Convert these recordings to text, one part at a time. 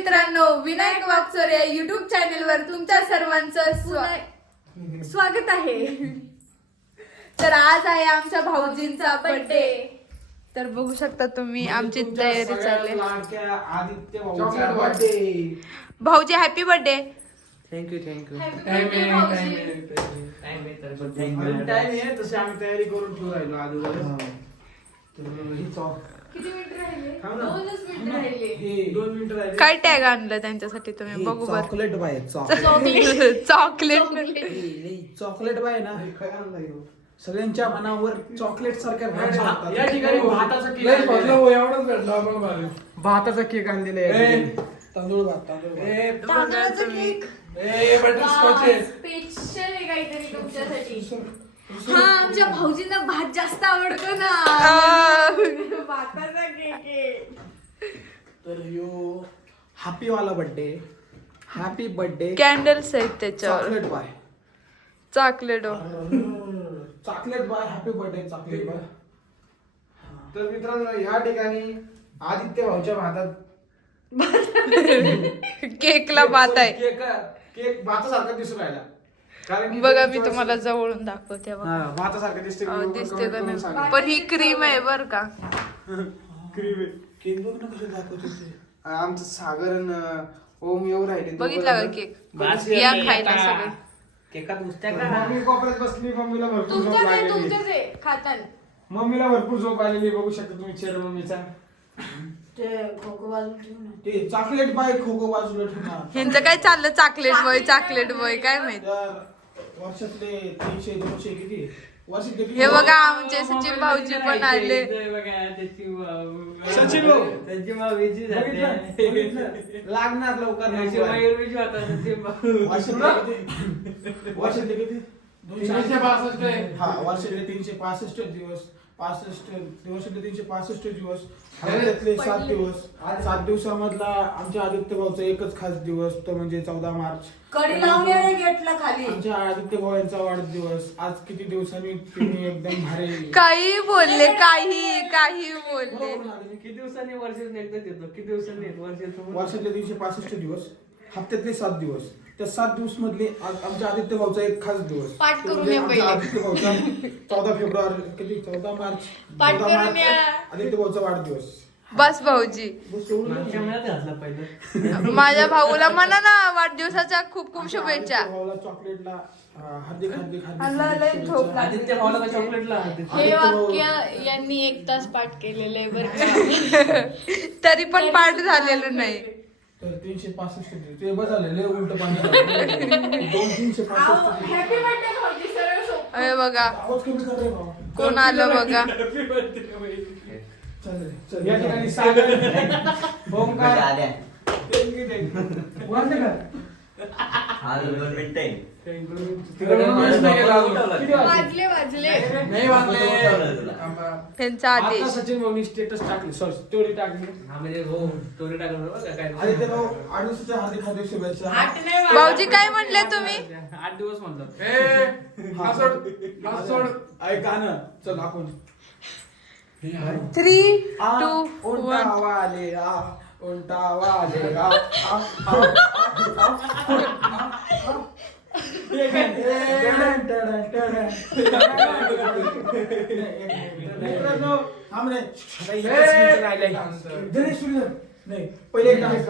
मित्रांनो, विनायक वाकचोरे या YouTube channel वर तुमच्या सर्वांचं स्वागत आहे. तर आज आहे आमच्या भाऊजींचा बर्थडे. तर बघू शकता तुम्ही आमची तयारी चालली. भाऊजी हॅपी बर्थडे. थँक्यू तसे आम्ही तयारी करून ठेवू राहिलो अगोदर. किती मिनिट राहिले? 2च मिनिट राहिले. 2 मिनिटं राहिले. काय टॅग आणलं त्यांच्यासाठी तुम्ही? बघू बर. चॉकलेट बाय चॉकलेट बाय ना. सगळ्यांच्या मनावर चॉकलेट सारख्या या ठिकाणी भाताचा केक आणलेला आहे. तांदूळ भात स्पेशल आहे काहीतरी तुमच्यासाठी. हा, आमच्या भाऊजींना भात जास्त आवडतो ना. भाताचा केक आहे. तर यो हॅपी वाला बर्थडे. Happy birthday. कॅन्डल्स आहेत त्याच्यावर. Chocolate bye. Chocolate chocolate bye. Happy birthday chocolate bye. तर मित्रांनो, या ठिकाणी आदित्य भाऊच्या भातात केकला भात आहे. केक भातासारखा दिसून राहिला. कारण बघा मी तुम्हाला जवळून दाखवते. बघा भातासारखं दिसते. दिसते का नाही? पण ही क्रीम आहे बर का. केक बघ ना कसं दाखवते. आमचं सागर ओम येऊ राहिले. बघितला का केक? या खायला सगळे. केकात नुसत्या का मम्मी कोपऱ्यात बसली. मम्मीला भरपूर झोप तुमचंच आहे, आलेली. तुमचंच आहे. खाताना मम्मीला भरपूर झोप आलेली. बघू शकता तुम्ही चेहरा मम्मीचा. ते चॉकलेट बाय खोको बाजूला ठेवणार. ह्यांचं काय चाललं? चॉकलेट बॉय काय माहित. तर वर्षातले 300-200 किती वर्षातले किती? हे बघा आमचे सचिन भाऊजी पण आले. सचिन भाऊ बघितलं? लागणार लवकर. वर्षातले किती? 365. हा, वर्षातले 365 दिवस. 365 दिवस. हप्त्यातले 7 दिवस. 7 दिवसामधला आमच्या आदित्य भाऊचा एकच खास दिवस, तो म्हणजे 14 मार्च. आमच्या आदित्य भाऊ यांचा वाढदिवस. आज किती दिवसांनी तुम्ही एकदम भारी काही बोलले, काही बोलले. किती दिवसांनी वर्षात एकदाच येतो? किती दिवसांनी वर्षातले 365 दिवस. हप्त्यातले 7 दिवस. त्या 7 दिवस मधले आमच्या आदित्य भाऊचा एक खास दिवस. पाठ करून म्हणजे या आमच्या पहिले. आदित्य भाऊचा 14 फेब्रुवारी किती 14 मार्च. पाठ 14 करून मार्च या. आदित्य भाऊचा वाढदिवस. बस भाऊजी, घातला पहिलं. माझ्या भाऊला म्हणा ना वाढदिवसाच्या खूप खूप शुभेच्छा. आदित्य भाऊला चॉकलेटला हार्दिक हार्दिक लय झोप लागली. आदित्य भाऊला का चॉकलेटला? हे वाक्य यांनी 1 तास पाठ केलेलं आहे बरं का. तरी पण पाठ झालेलं नाही. तर 365 दिवस ते बदलले उलट पाणी. 365 अरे बघा आवाज कमी कर रे बाबा. कोण आलं बघा. चल या ठिकाणी सागर ओमकार वाजले का? वाजले नाही वाजले. त्यांचा आता आदेश. सचिन भाऊनी स्टेटस टाकली. सॉरी स्टोरी टाकली. म्हणजे हो स्टोरी टाकलं बघा काय. आदित्य भाऊ 8 दिवसाच्या हार्दिक हार्दिक शुभेच्छा. भाऊजी काय म्हणले तुम्ही? 8 दिवस म्हणलं. ऐका ना. चल आपण 3, 2, 1. वाले उंटा वाले नाही पहिले एक डान्स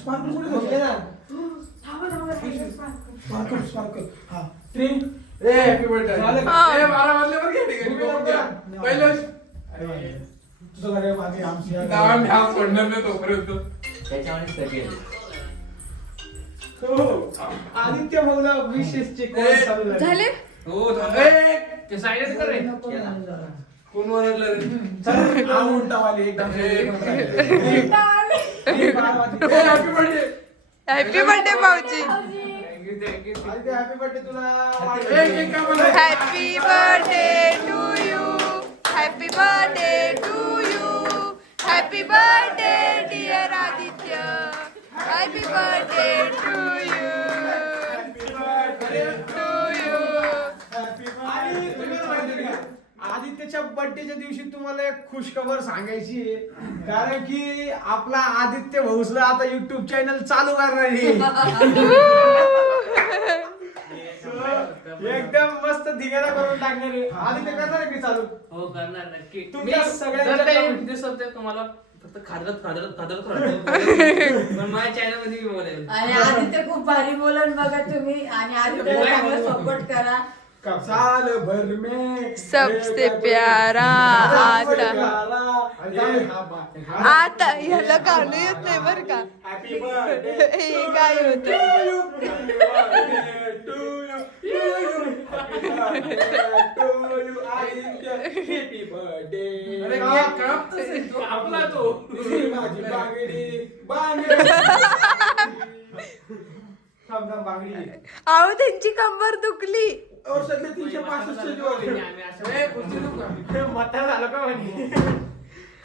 स्पार्कल. हा 3 हॅपी बर्थडे. तुझं घरी माझी आमची आदित्य भाऊला विशेषचे चालू झाले? हो झालं. ते साईडच कर रे. कोण ओरडलं रे? उंटावाले एकदम हॅपी बर्थडे. हॅपी बर्थडे भाऊजी. हॅपी बर्थडे तुला. Happy birthday to you. Happy birthday to you. Happy birthday dear Aditya. Happy birthday to you. To you. आदित्यच्या बर्थडेच्या दिवशी तुम्हाला एक खुशखबर सांगायची आहे. कारण की आपला आदित्य भाऊसला आता युट्यूब चॅनल चालू करणार आहे. एकदम मस्त धिंगाणा करून टाकणार आहे. आदित्य करणार आहे की चालू? हो करणार नक्की. तुमच्या मी सगळ्यांच्या जर काही comment- दिसत ते तुम्हाला फक्त खादरत राहतो. पण माझ्या चॅनल मध्ये मी बोलेल. आणि आदित्य खूप भारी बोलून बघा तुम्ही आणि आदित्यला चांगला सपोर्ट करा. साल भर में सबसे प्यारा आता ह्याला गाणं येत नाही बर का. हॅपी बर्थडे हे काय होत हॅपी बर्थडे. अरे केक कापतोस रे तू. कापला तो. माझी बांगडी बांगडी थांब थांब बांगडी. अहो त्यांची कंबर दुखली. वर्षातले 365 दिवस आम्ही असं मता झालं का म्हणे.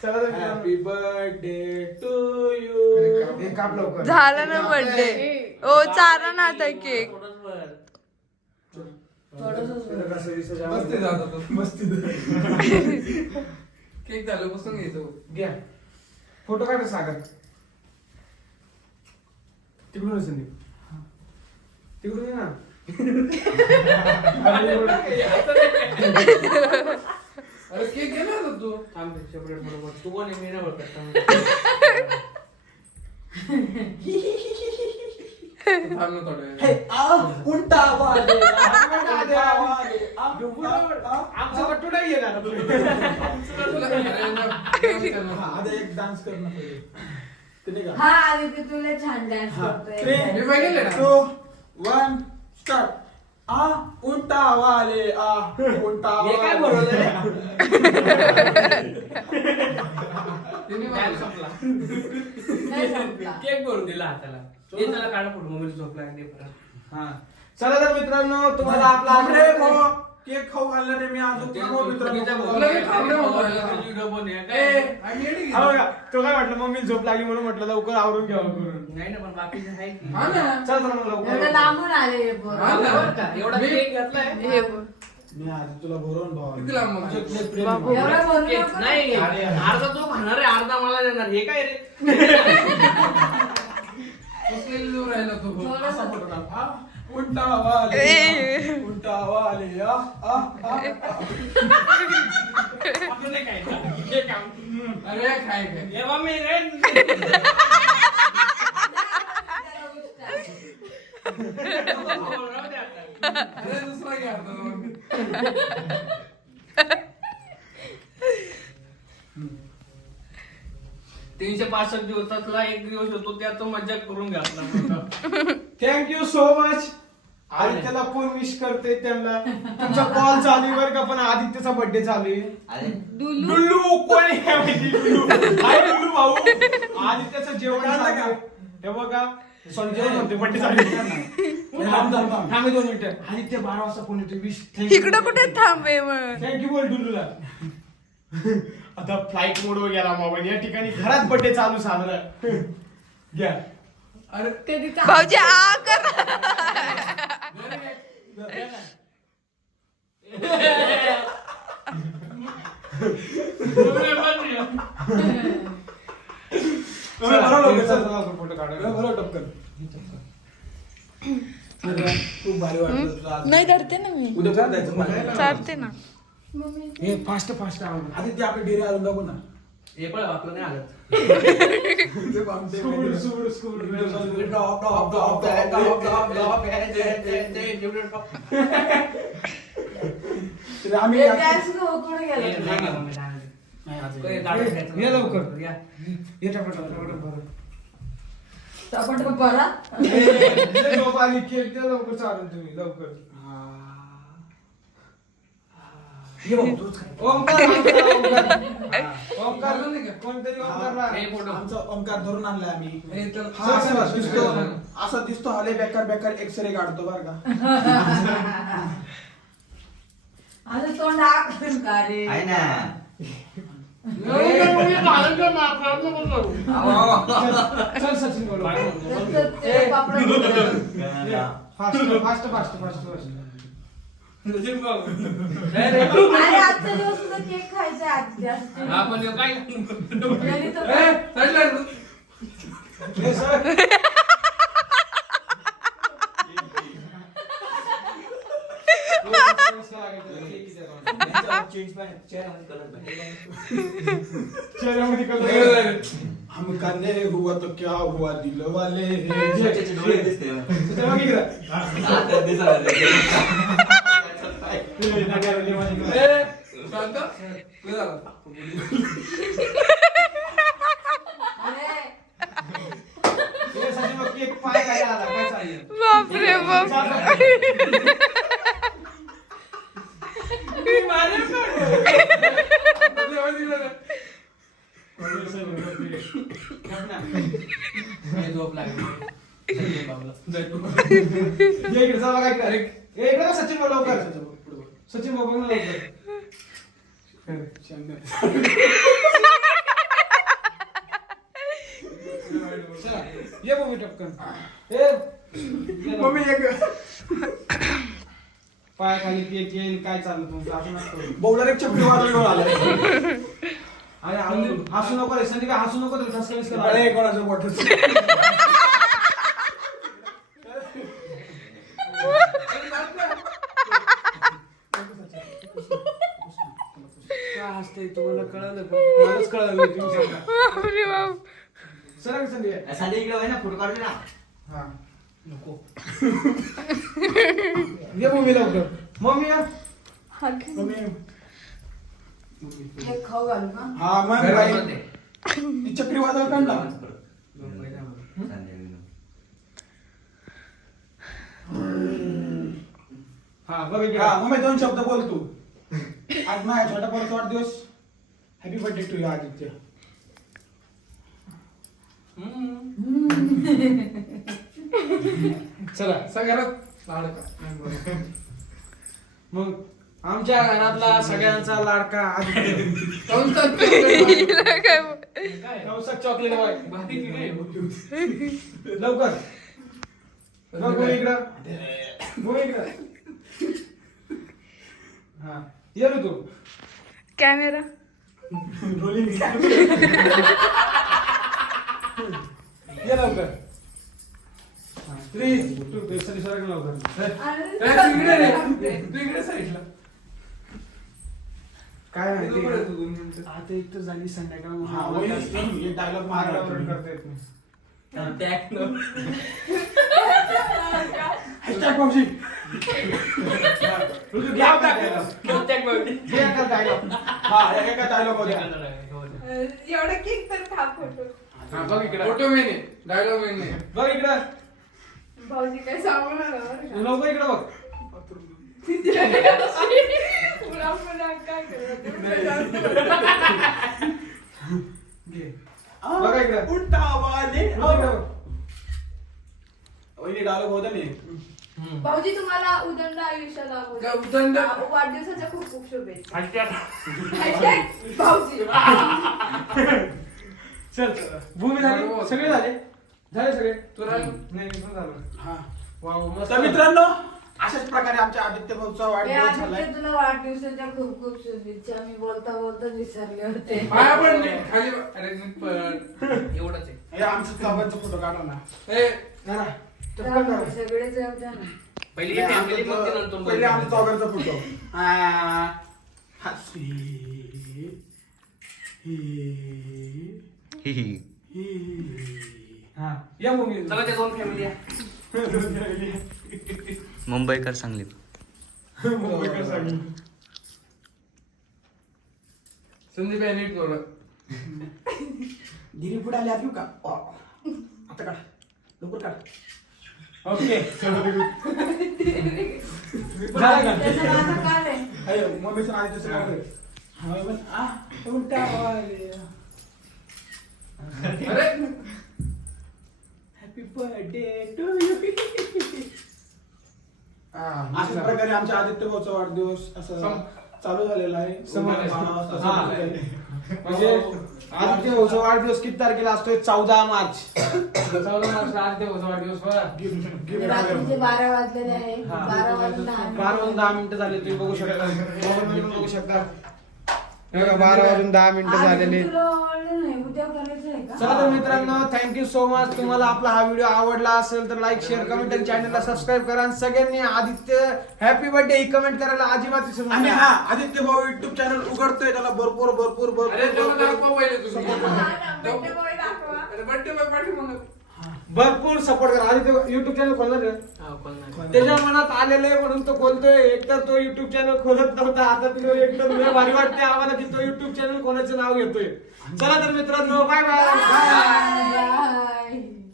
चला तर हॅपी बर्थडे टू यू. हे काप लवकर. झाला ना बर्थडे. ओ चारा ना आता केक. थोडंच वर. मस्ती जात होतो. मस्ती केक झालं बसून घेतो. घ्या फोटो काढ सागर. तिकडून संदीप तिकडून ये ना. अरे केक घेणार होता तू. थांब सेपरेट बरोबर. तू कोण आहे? मी नाही ओळखत. थांब ना थोडं वेळ. उलटा वाले आमचं बट्टू नाही आहे ना. आता एक डान्स कर ना पहिले. ते नाही का? हा आदित्य तुला छान डान्स करतोय. मी बघितले ना. 2 1 स्टार्ट. उलटा वाले उलटा हे काय वाले. बोलवलं रे? तिने काय मला संपला? नाही संपला. केक भरून दिला हाताला. हे त्याला काढा फोटो. मम्मी झोपला आणि ते परत. हा. चला तर मित्रांनो तुम्हाला आपला केक खाऊ घालणार आहे मी अजून तो काय म्हटलं मम्मी झोप लागली म्हणून म्हटलं लवकर आवरून घ्यावं करून. नाही ना पण बाकीचे आहे की. हा ना. चल चला मग एवढं लवकर. लांबून आले हे पोरं. हा ना. बरं का? एवढा मी- केक घेतलाय. हे बघ. मी आज तुला भरवून भावा. किती लांब मग? तुझ्यात प्रेम बाबू. आहे. एवढं बोलू केक नको. नाही. अरे. अर्धा तो खाणार आहे, अर्धा मला देणार. हे काय रे? बसलेली दूर राहिला तू. असा फोटो काढ. उलटा वाले उलटा वाले आपण नाही खायचं. हे काम. अरे खाय काय. हे मम्मी रे. राहू दे आता. अरे दुसरा घ्या आता मग. तीनशे 365 दिवसातला एक दिवस होतो त्यात तो मज्जा करून घातला. Thank you so much. आदित्यला कोण विश करते त्यांना. तुमचा कॉल चालू आहे बरं का पण आदित्यचा बर्थडे चालू आहे. डुल्लू कोण आहे माहिती? डुल्लू हाय डुल्लू भाऊ. आदित्यचं जेवण चालू आहे. हे बघा संजय म्हणते बर्थडे चालू आहे. थांबे 2 मिनिटं. आदित्य 12 वाजता फोन येतो. विश इकडं कुठे थांबे मग. थँक्यू बोल डुल्लूला. आता फ्लाईट मोड वर गेला मोबाईल. या ठिकाणी घरात बर्थडे चालू साजरा. घ्या. अरे कधी का- भाऊजी आ कर. फोटो काढा. खूप भारी वाटलं. नाही धरते ना मी. उद्या कुठं जायचं मला? चालते ना. हे फास्ट फास्ट आदित्य आपले डेरे आलो दाखव ना. हे पण आपलं नाही आलं. स्कूल स्कूल स्कूल आम्ही हे dance नको कोण गेलं? ये लवकर. ये टपटप करा. झोप आली. केक द्या लवकर चालून तुम्ही लवकर. ओंकार ओंकार कोणतरी ओंकारला. आमचा ओंकार धरून आणलाय आम्ही. हे तर हा असा दिसतो असा दिसतो हले बेकार बेकार एक्सरे काढतो बरं का. असं तोंड आग करून का रे? चल सचिन बोल. तसं ते पापड fast fast fast fast fast. Sachin भाऊ. अरे आजचा दिवस सुद्धा केक खायचा आज जास्त. हा, पण ह्यो काय घरी तर ए, साईडला आहे तू. हे सर, चेहऱ्यामध्ये वेगळं कलर झालं. हम कांदे हुआ तो क्या हुआ दिल वाले सचिन बघ इकडं. ए, शांत. तुझं झालं. अरे हे सचिन बघ, एक पाय काय आला, काय चाललंय? बापरे बाप. तुझं एवढं दिलं ना. हे झोप लागली. सचिन भाऊला. ये इकडे, चला बघा इकडे. ए, इकडे बघ, सचिन भाऊ लवकर. सचिन भाऊ बघ ना लवकर. चला, ये मम्मी टपकन. ए, ये मम्मी एक पाय खाली केक येईल, काय चाललं तुमचं असं नसतं करू. बौलर एक चपली वाजवून आला अरे हसू नको रे संधी, हसू नको रे, ठसका बिस्का अरे लागेल. कोणाचं मोठं काय हसतंय तुम्हाला कळलं का? मलाच कळलं नाही, तुम्ही सांगा. बापरे बाप. सरळ की संधी हा नको. ये मम्मी लवकर. मम्मी या. मम्मी केक खाऊ घालू का? हा मग घरात बाई, बंद आहे. ती चक्री वाजव काढला हा बघ इकडे. हा मम्मी 2 शब्द बोल तू. आज माझ्या छोटा परत वाढदिवस. Happy birthday to you Aditya. चला सगळ्यात लाडका. मग आमच्या घरातला सगळ्यांचा लाडका आदित्य. कंसात हिला काय नवसात चॉकलेट बाय. भारी की नाही? लवकर. बघ बोल इकडं. बोल इकडं. हा ये रे तू. कॅमेरा. ये लवकर. 3 2 सरक लवकर. अरे तू इकडे रे. तू इकडे साईडला. काय इथं माहिती बरं का? तू 2 मिनिटं. आता एक तर झाली संध्याकाळ हा वही एक डायलॉग मारला मारला करता येत नाही. हॅशटॅग पावशी ऋतू घ्या आपला dialogue. घे एका dialogue. हा एका डायलॉग होत्या एवढा केक तर खा फोटो. हा, बघ इकडं. फोटो मेन आहे. डायलॉग मेन नाही. बघ इकडं. भाऊजी काय सांगणार बरं लवकर इकडं बघ. पुरा पुरा काय करत घे. बघा इकडं. उठा वाले ऋतू इकडं बघ. वहिनी डायलॉग होता नाही भाऊजी तुम्हाला उदंड आयुष्य लाभो. काय उदंड? वाढदिवसाच्या खूप खूप शुभेच्छा. हट्ट्यात. Hashtag भाऊजी. चल भूमी झाली सगळे झाले सगळे तुला नाही मी पण झालो. हा वाव मस्त. तर मित्रांनो अशाच प्रकारे आमच्या आदित्य भाऊचा ए, वाढदिवस आदित्य, झालाय तुला वाढदिवसाच्या खूप खूप शुभेच्छा. मी बोलता बोलता विसरले होते. पाया पण नाही. खाली अरे मी पण एवढंच आहे. हे आमचं चौघांचा फोटो काढा ना ए, जरा. त्यामुळे सगळेच येऊ द्या ना. पहिली नाही, फॅमिली मग ते आमचं- नंतर पहिले आमचा बोलू. चौघांचा फोटो हसी हा या भूमी. चला त्या 2 फॅमिली मुंबईकर सांगलीत. मुंबईकर सांगितलं. संदीप आहे नीट थोडं. दिरी पुढे आली आली का आता काढ लवकर काढ ओके त्याचं नाव काय आहे? अरे मम्मीचं आधी तसं काय हा पण आ उलटा वाले अरे हॅपी बर्थडे टू यू अशा प्रकारे आमच्या आदित्य भाऊचा वाढदिवस असं चालू झालेला आहे समोर आहे. हा, हा. चालू आहे. म्हणजे आदित्य भाऊचा वाढदिवस किती तारखेला असतोय 14 मार्च. 14 मार्च आदित्य भाऊचा वाढदिवस बघा. रात्रीचे 12 वाजलेले आहे. हा. 12 वाजून 12 वाजून 10 मिनिटं झाले तुम्ही बघू शकता. मोबाईल बघू शकता. हे बघा, 12 वाजून 10 मिनिटं झालेले. तुला आवडलं नाही, उद्या करायचं आहे का? चला तर मित्रांनो, थँक्यू सो मच. तुम्हाला आपला हा व्हिडिओ आवडला असेल तर लाईक शेअर कमेंट आणि चॅनलला सबस्क्राईब करा. आणि सगळ्यांनी आदित्य हॅपी बर्थडे ही कमेंट करायला अजिबात विसरू आणि नका. हा आदित्य भाऊ युट्यूब चॅनल उघडतोय, त्याला भरपूर भरपूर अरे तेव्हा भरपूर दाखवा पहिले तुम्ही. बड्डे बॉय दाखवा. अरे बड्डे बॉय पाठीमागं. भरपूर सपोर्ट करा. आदित्य युट्यूब चॅनल खोलणार आहे. त्याच्या मनात आलेलं आहे म्हणून तो खोलतोय. एकतर तो युट्यूब चॅनल खोलत नव्हता, आता तिला एकदम लय भारी वाटते आम्हाला की तो युट्यूब चॅनल कोणाचं नाव घेतोय. चला तर मित्रांनो, बाय बाय. Bye.